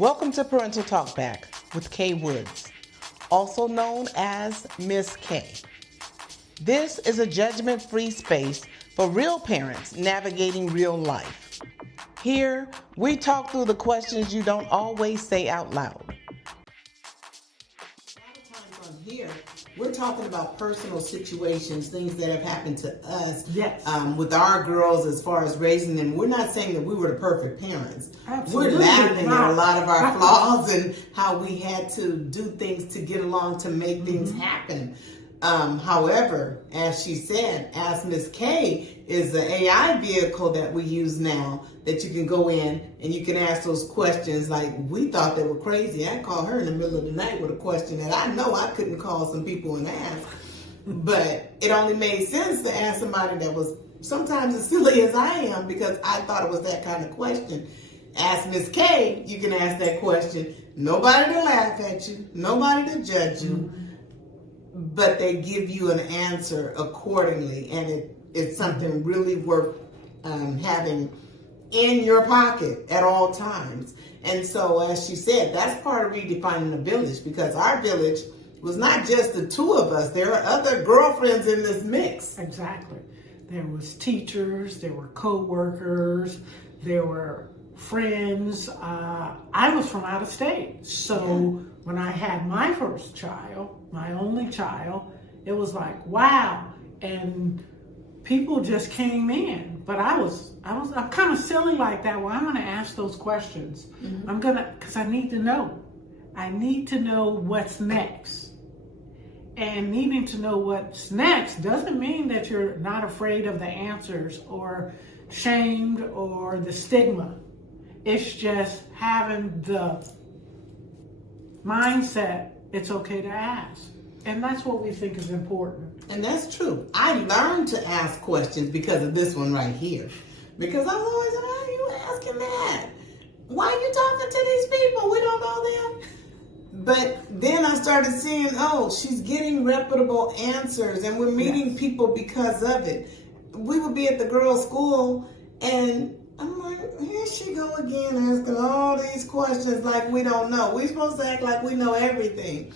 Welcome to Parental Talkback with Kay Woods, also known as Miss K. This is a judgment-free space for real parents navigating real life. Here, we talk through the questions you don't always say out loud. A lot of times on here, we're talking about personal situations, things that have happened to us with our girls as far as raising them. We're not saying that we were the perfect parents. Absolutely. We're laughing at a lot of our flaws and how we had to do things to get along to make things happen. However, as she said, Ask Miss K is the AI vehicle that we use now that you can go in and you can ask those questions like we thought they were crazy. I call her in the middle of the night with a question that I know I couldn't call some people and ask. But it only made sense to ask somebody that was sometimes as silly as I am because I thought it was that kind of question. Ask Miss K, you can ask that question. Nobody to laugh at you, nobody to judge you. But they give you an answer accordingly, and it's something really worth having in your pocket at all times. And so, as she said, that's part of redefining the village, because our village was not just the two of us. There are other girlfriends in this mix. Exactly. There was teachers, there were co-workers, there were friends. I was from out of state, so when I had my first child, my only child, it was like, wow. And people just came in. But I'm kind of silly like that. Well, I'm going to ask those questions. Because I need to know. I need to know what's next. And needing to know what's next doesn't mean that you're not afraid of the answers or shamed or the stigma. It's just having the mindset, it's okay to ask. And that's what we think is important. And that's true. I learned to ask questions because of this one right here. Because I'm always like, why are you asking that? Why are you talking to these people? We don't know them. But then I started seeing, she's getting reputable answers and we're meeting people because of it. We would be at the girls' school and I'm like, here she go again asking all these questions like we don't know. We're supposed to act like we know everything.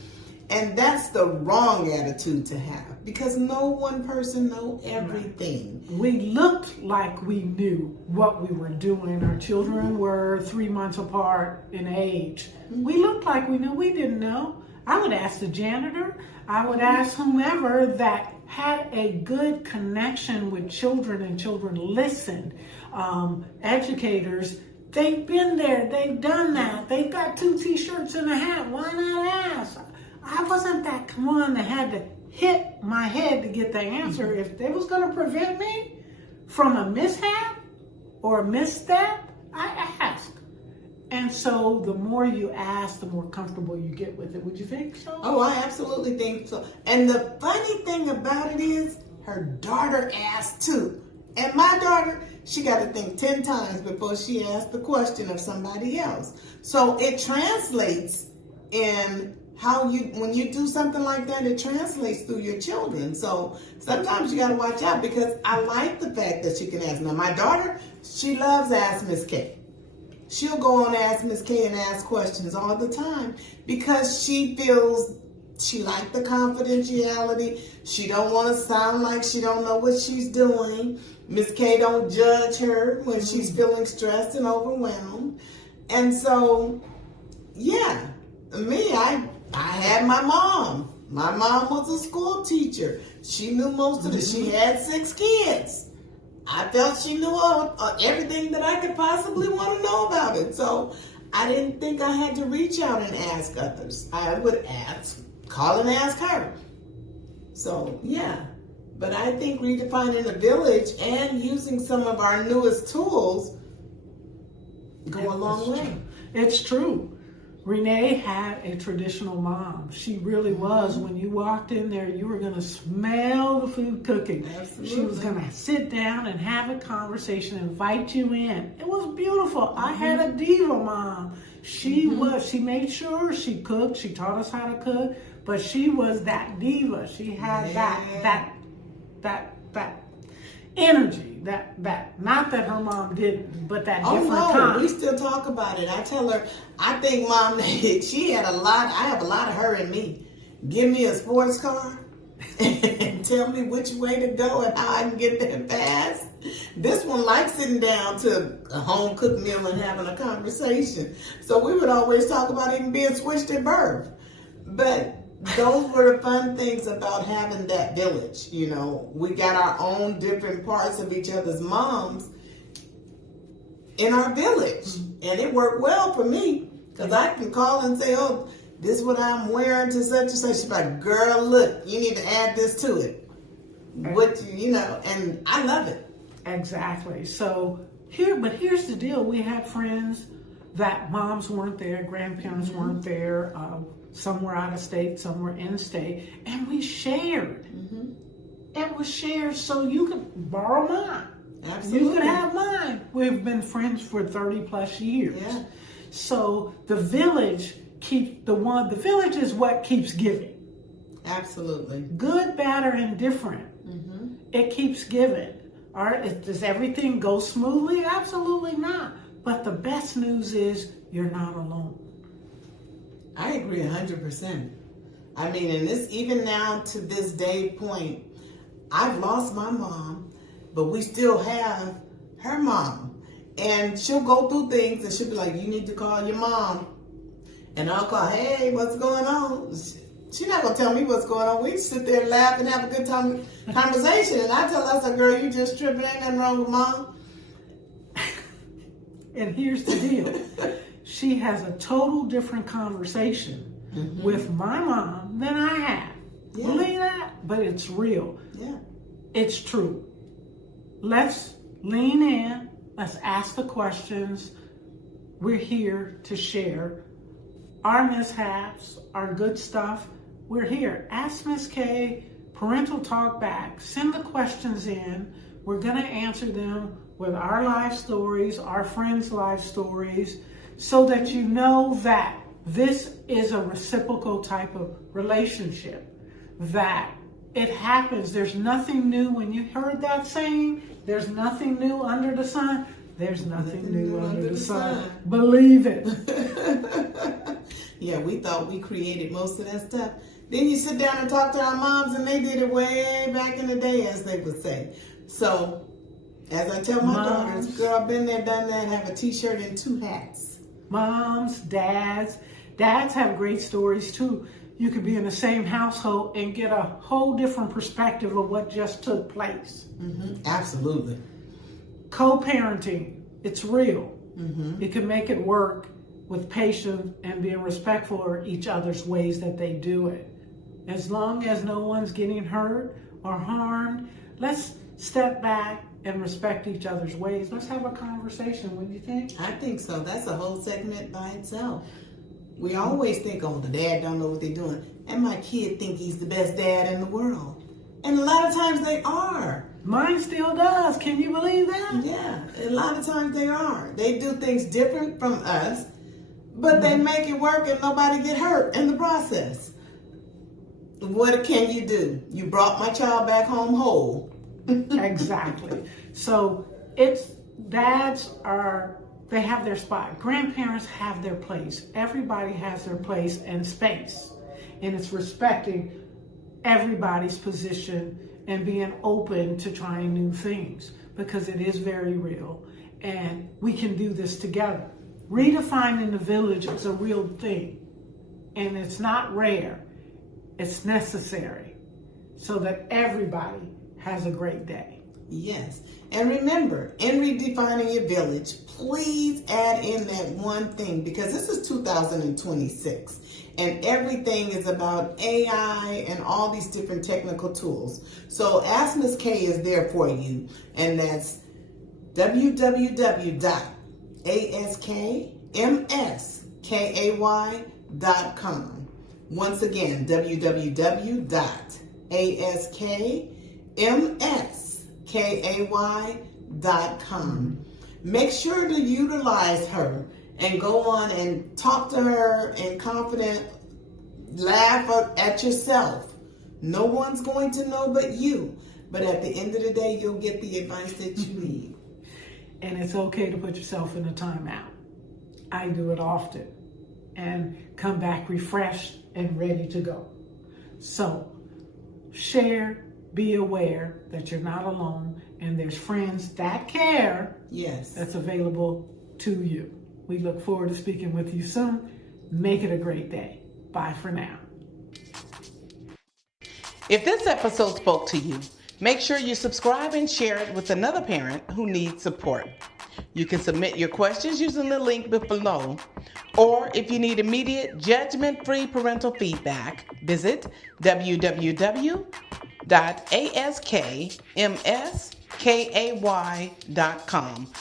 And that's the wrong attitude to have because no one person knows everything. We looked like we knew what we were doing. Our children were 3 months apart in age. We looked like we knew. We didn't know. I would ask the janitor. I would ask whomever that had a good connection with children and children listened. Educators, they've been there. They've done that. They've got 2 t-shirts and a hat. Why not ask? I wasn't that one that had to hit my head to get the answer. If they was going to prevent me from a mishap or a misstep, I asked. And so the more you ask, the more comfortable you get with it. Would you think so? Oh, I absolutely think so. And the funny thing about it is her daughter asked too. And my daughter, she got to think 10 times before she asked the question of somebody else. So it translates in how when you do something like that, it translates through your children. So sometimes you got to watch out because I like the fact that she can ask. Now, my daughter, she loves Ask Miss K. She'll go on Ask Miss K and ask questions all the time because she feels she likes the confidentiality. She don't want to sound like she don't know what she's doing. Miss K don't judge her when she's feeling stressed and overwhelmed. And so, yeah, I had my mom. My mom was a school teacher. She knew most of it. She had 6 kids. I felt she knew everything that I could possibly want to know about it. So I didn't think I had to reach out and ask others. I would call and ask her. So, yeah. But I think redefining the village and using some of our newest tools go a long way. It's true. Renee had a traditional mom. She really was. When you walked in there, you were going to smell the food cooking. Absolutely. She was going to sit down and have a conversation, invite you in. It was beautiful. I had a diva mom. She made sure she cooked. She taught us how to cook, but she was that diva. She had that energy. that not that her mom didn't, but that Oh different no, kind. we still talk about it. I tell her, I think Mom, she had a lot. I have a lot of her in me. Give me a sports car and tell me which way to go and how I can get there fast. This one likes sitting down to a home cooked meal and having a conversation. So we would always talk about even being switched at birth. But those were the fun things about having that village. You know, we got our own different parts of each other's moms in our village. And it worked well for me because I can call and say, oh, this is what I'm wearing to such and such. She's like, girl, look, you need to add this to it. And I love it. Exactly. So here's the deal. We had friends that moms weren't there, grandparents weren't there, some were out of state, some were in state, and we shared. It was shared so you could borrow mine. Absolutely. You could have mine. We've been friends for 30 plus years. Yeah. So the village the village is what keeps giving. Absolutely. Good, bad, or indifferent. It keeps giving. All right, does everything go smoothly? Absolutely not. But the best news is you're not alone. I agree 100%. I mean, and this, even now to this day point, I've lost my mom, but we still have her mom. And she'll go through things and she'll be like, you need to call your mom. And I'll call, hey, what's going on? She's not going to tell me what's going on. We sit there and laugh and have a good time conversation. And I tell her, I said, girl, you just tripping. Ain't nothing wrong with mom. And here's the deal. She has a total different conversation with my mom than I have. Yeah. Believe that? But it's real. Yeah. It's true. Let's lean in. Let's ask the questions. We're here to share our mishaps, our good stuff. We're here. Ask Miss K, Parental Talk Back. Send the questions in. We're going to answer them with our life stories, our friends' life stories, so that you know that this is a reciprocal type of relationship, that it happens. There's nothing new. When you heard that saying, there's nothing new under the sun, there's nothing new under the sun. Believe it. Yeah, we thought we created most of that stuff. Then you sit down and talk to our moms, and they did it way back in the day, as they would say. So, as I tell my daughters, girl, I've been there, done that, have a t-shirt and 2 hats. Moms, dads have great stories too. You could be in the same household and get a whole different perspective of what just took place. Absolutely. Co-parenting, it's real. You can make it work with patience and being respectful of each other's ways that they do it. As long as no one's getting hurt or harmed, let's step back and respect each other's ways. Let's have a conversation. What do you think? I think so. That's a whole segment by itself. We always think, oh, the dad don't know what they're doing. And my kid think he's the best dad in the world. And a lot of times they are. Mine still does. Can you believe that? Yeah, a lot of times they are. They do things different from us, but they make it work and nobody get hurt in the process. What can you do? You brought my child back home whole. Exactly. So they have their spot. Grandparents have their place. Everybody has their place and space. And it's respecting everybody's position and being open to trying new things, because it is very real. And we can do this together. Redefining the village is a real thing. And it's not rare. It's necessary so that everybody has a great day. Yes. And remember, in redefining your village, please add in that one thing, because this is 2026 and everything is about AI and all these different technical tools. So Ask Miss K is there for you, and that's www.askmskay.com. Once again, www.askmskay.com. Make sure to utilize her and go on and talk to her in confidence. Laugh at yourself. No one's going to know but you. But at the end of the day, you'll get the advice that you need. And it's okay to put yourself in a timeout. I do it often and come back refreshed and ready to go. So share, be aware that you're not alone and there's friends that care. Yes. That's available to you. We look forward to speaking with you soon. Make it a great day. Bye for now. If this episode spoke to you, make sure you subscribe and share it with another parent who needs support. You can submit your questions using the link below, or if you need immediate judgment-free parental feedback, visit www.askmskay.com.